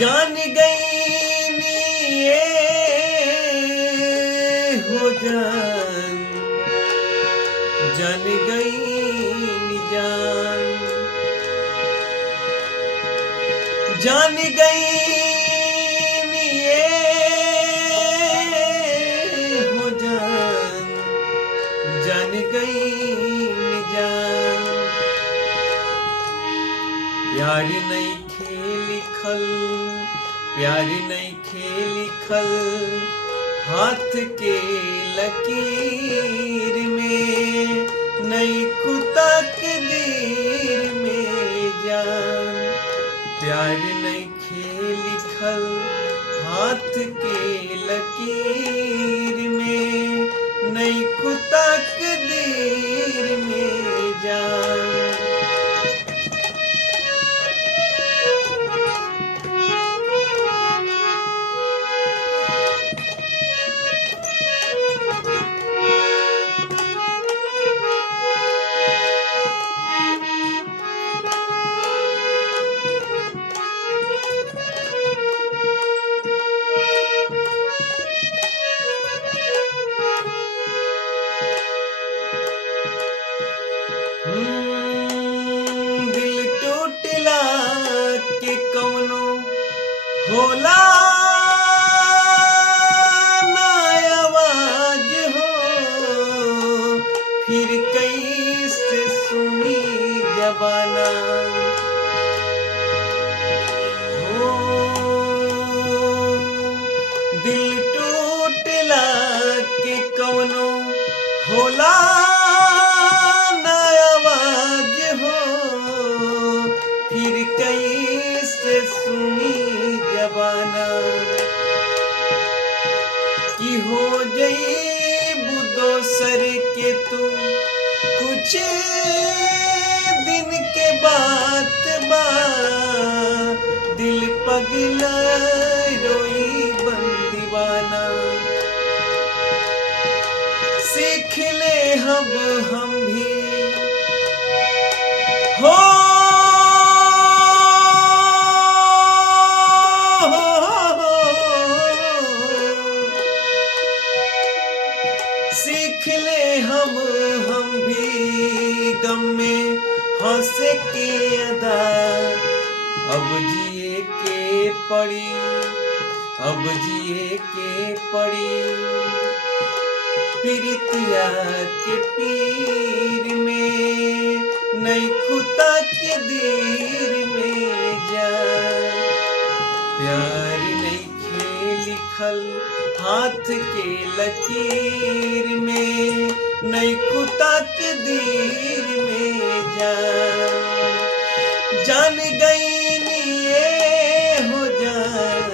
जान गई नी ये हो जान, जान गई नी जान, जान गई नी ये हो जान, जान गई नी जान। प्यार नहीं लिखल, प्यार नहीं लिखल हाथ के लकीर में, नहीं तकदीर में जान। प्यार नहीं लिखल हाथ के लकीर में, नहीं तकदीर में जान। दिल टूटला के कौनो होला ना आवाज हो, फिर कैसे सुनी जबाना हो। दिल टूटला के कौनो होला कि हो जईबू दोसर के तू कुछ दिन के बात बा। दिल पगला रोई बंदीवाना, सीख ले हम भी हो। सीख ले हम भी गम में हंसे के अदा। अब जिए के पड़ी, अब जिए के पड़ी प्रीतिया के पीर में, नहीं खुदा के दीर में जा। प्यार नहीं लिखल हाथ के लकीर में, नहीं तकदीर में जान। जान गई नी ये हो जान,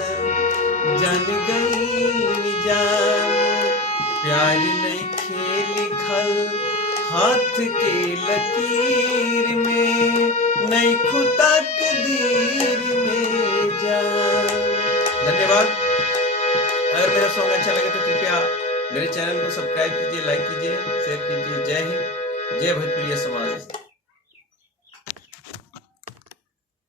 जान गई नी जान। प्यार नहीं लिखल हाथ के लकीर में, नहीं तकदीर में जान। धन्यवाद। अगर मेरा सॉन्ग अच्छा लगे तो कृपया मेरे चैनल को सब्सक्राइब कीजिए, लाइक कीजिए, शेयर कीजिए। जय हिंद, जय भोजपुरी समाज।